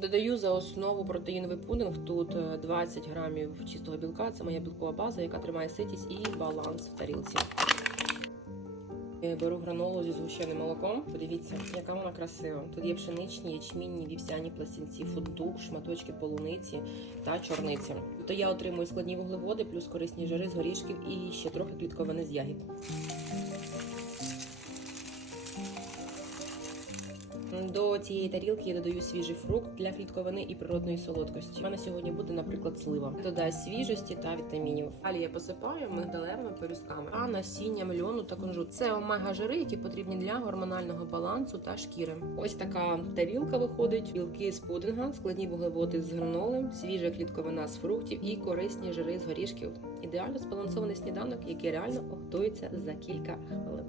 Додаю за основу протеїновий пудинг. Тут е, 20 грамів чистого білка. Це моя білкова база, яка тримає ситість і баланс в тарілці. Я беру гранолу зі згущеним молоком. Подивіться, яка вона красива. Тут є пшеничні, ячмінні, вівсяні пластинці, фундук, шматочки полуниці та чорниці. То я отримую складні вуглеводи, плюс корисні жири з горішків і ще трохи клітковини з ягід. До цієї тарілки я додаю свіжий фрукт для клітковини і природної солодкості. У мене сьогодні буде, наприклад, слива. Додаю свіжості та вітамінів. Далі я посипаю мигдалевими пелюстками, а насінням льону та кунжут. Це омега-жири, які потрібні для гормонального балансу та шкіри. Ось така тарілка виходить: білки з пудинга, складні вуглеводи з гранолем, свіжа клітковина з фруктів і корисні жири з горішків. Ідеально збалансований сніданок, який реально готується за кілька хвилин.